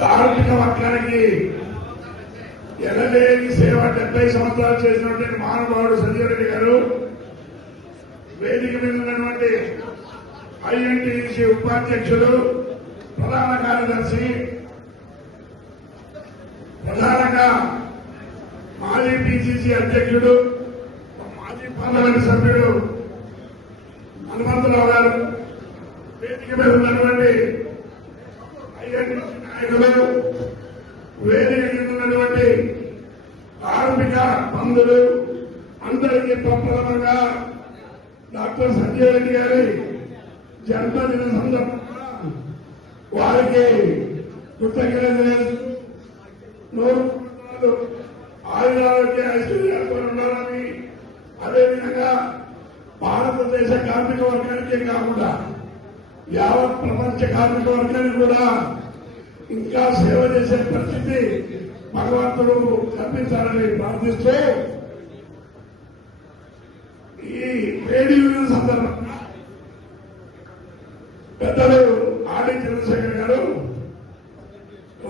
కార్మిక వర్గానికి ఎనలేని సేవ 70 సంవత్సరాలు చేసినటువంటి మహానుభావుడు సంజయ్ రెడ్డి గారు వేదిక మీద ఉన్నటువంటి ఐఎన్టీసీ ఉపాధ్యక్షులు, ప్రధాన కార్యదర్శి, ప్రధానంగా మాజీ పిసిసి అధ్యక్షుడు, మాజీ పార్లమెంట్ సభ్యుడు హనుమంతరావు గారు, వేదిక మీద ఉన్నటువంటి ఐఎన్టీసీ నాయకులు, వేదిక మీద ఉన్నటువంటి కార్మిక బంధువులు అందరికీ ప్రప్రథమంగా డాక్టర్ సంజయ్ రెడ్డి గారి జన్మదిన సందర్భంగా వారికి కృతజ్ఞతలు, ఆయురారోగ్య ఐశ్వర్యాలతో ఉండాలని, అదేవిధంగా భారతదేశ కార్మిక వర్గానికే కాకుండా యావత్ ప్రపంచ కార్మిక వర్గానికి కూడా ఇంకా సేవ చేసే పరిస్థితి భగవంతుడు కల్పించాలని ప్రార్థిస్తూ ఈ ట్రేడ్ యూనియన్ సందర్భంగా పెద్దలు ఆడి చంద్రశేఖర్ గారు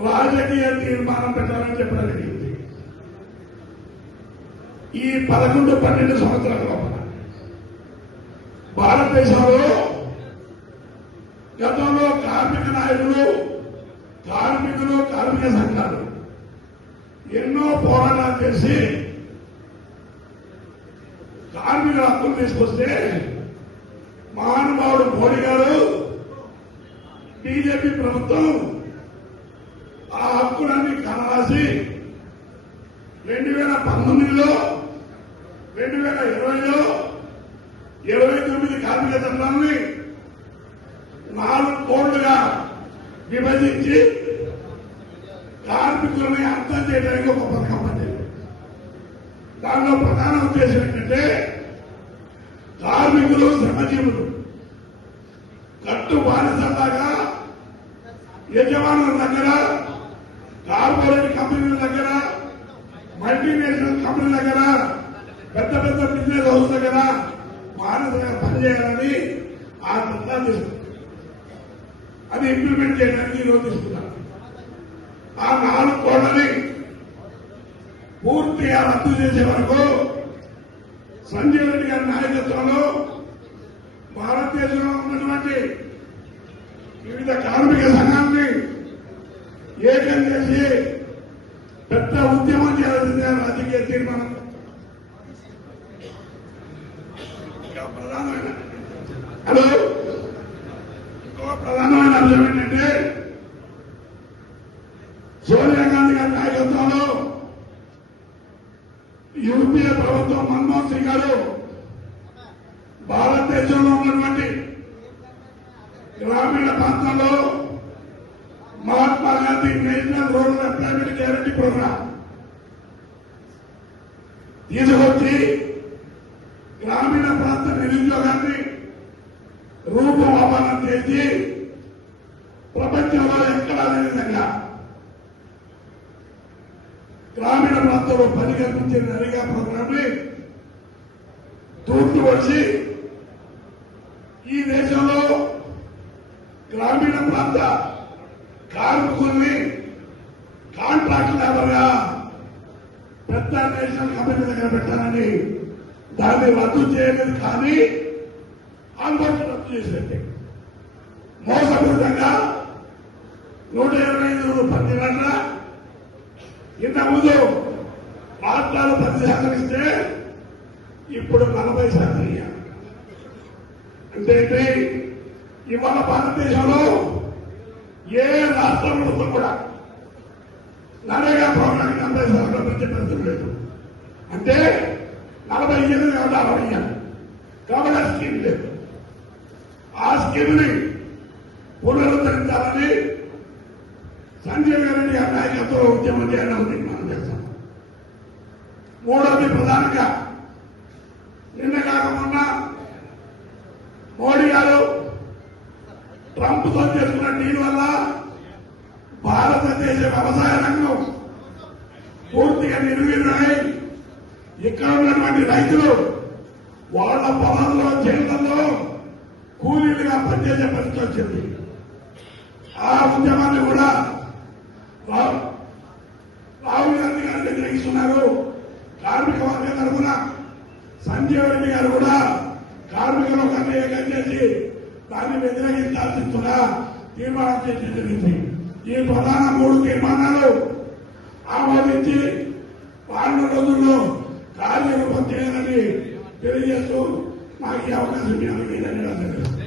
రాజకీయ తీర్మానం పెట్టాలని చెప్పడం జరిగింది. ఈ 11-12 సంవత్సరాల లోపల భారతదేశంలో గతంలో కార్మిక నాయకులు, కార్మిక సంఘాలు ఎన్నో పోరాటాలు చేసి కార్మికుల హక్కులు తీసుకొస్తే మహానుభావుడు మోడీ గారు, బీజేపీ ప్రభుత్వం ఆ హక్కులన్నీ కలరాసి 2019లో 2020లో 29 కార్మిక చట్టాలని 4 కోట్లుగా విభజించి కార్మికులని అర్థం చేయడానికి ఒక పథకం పట్టింది. దానిలో ప్రధాన ఉద్దేశం ఏంటంటే కార్మికులు శ్రమజీవులు కట్టు బానిసలాగా యజమానుల దగ్గర, కార్పొరేట్ కంపెనీల దగ్గర, మల్టీనేషనల్ కంపెనీల దగ్గర, పెద్ద పెద్ద బిజినెస్ హౌస్ దగ్గర బానిసగా పనిచేయాలని ఆ చట్టాలు తీసుకున్నారు. అది ఇంప్లిమెంట్ చేయడానికి ఈరోజు తీసుకున్నారు. ఆ 4 కోట్లని పూర్తిగా రద్దు చేసే వరకు సంజయ్ రెడ్డి గారి నాయకత్వంలో భారతదేశంలో ఉన్నటువంటి వివిధ కార్మిక సంఘాలని ఏకం చేసి పెద్ద ఉద్యమం చేయాల్సిందే రాజకీయ తీర్మానం. ప్రధానమైన అంశం ఏంటంటే సోనియా గాంధీ గారి నాయకత్వంలో యూపీఏ ప్రభుత్వం, మన్మోహన్ సింగ్ గారు భారతదేశంలో ఉన్నటువంటి గ్రామీణ ప్రాంతాల్లో Mahatma Gandhi national rural employment guarantee programme తీసుకొచ్చి గ్రామీణ ప్రాంత నిరుద్యోగాన్ని రూపమాపనం చేసి ప్రపంచంలో ఎక్కడా లేని విధంగా గ్రామీణ ప్రాంతంలో పని కల్పించే నరేగా ప్రోగ్రామ్ ని తూర్పు వచ్చి ఈ దేశంలో గ్రామీణ ప్రాంత కార్మికుల్ని కాంట్రాక్ట్ లేబర్ గా పెద్ద నేషనల్ కంపెనీ దగ్గర పెట్టాలని దాన్ని రద్దు చేయలేదు. కానీ ఆందోళన రద్దు చేసేది మోసపూరితంగా 125 పత్రికల ఇంతకుముందు రాష్ట్రాలు 10% ఇస్తే ఇప్పుడు 40% ఇయ్యాలి. అంటే ఇవాళ భారతదేశంలో ఏ రాష్ట్ర ప్రభుత్వం కూడా నరేగా ప్రోగ్రాం 40% పెంచే పరిస్థితి లేదు. అంటే 48 కాదు 60 కాబట్టి ఆ స్కీమ్ లేదు. ఆ స్కీమ్ ని పునరుద్ధరించాలని సంజయ్ రెడ్డి గారి నాయకత్వంలో ఉద్యమం చేయాలని తీర్మానం చేస్తాం. మూడవది ప్రధానంగా నిన్న కాకుండా మోడీ గారు ట్రంప్ తో చేసుకున్న డీల్ వల్ల భారతదేశ వ్యవసాయ రంగం పూర్తిగా నిర్వీర్యమై ఇక్కడ ఉన్నటువంటి రైతులు వాళ్ళ పొలాల్లో, చేళ్లలో కూలీలుగా పనిచేసే పరిస్థితి వచ్చింది. ఆ ఉద్యమాన్ని కూడా రాహుల్ గాంధీ గారు వ్యతిరేకిస్తున్నారు. కార్మిక వర్గ తరఫున సంజీవ్ రెడ్డి గారు కూడా కార్మికులు కన్నా ఏకం చేసి దాన్ని వ్యతిరేకించాల్సిందిగా తీర్మానం చేయడం జరిగింది. ఈ ప్రధాన 3 తీర్మానాలు ఆమోదించి 12 రోజుల్లో కార్యరూపం చేయాలని తెలియజేస్తూ నాకు ఈ అవకాశం ధన్యవాదాలు.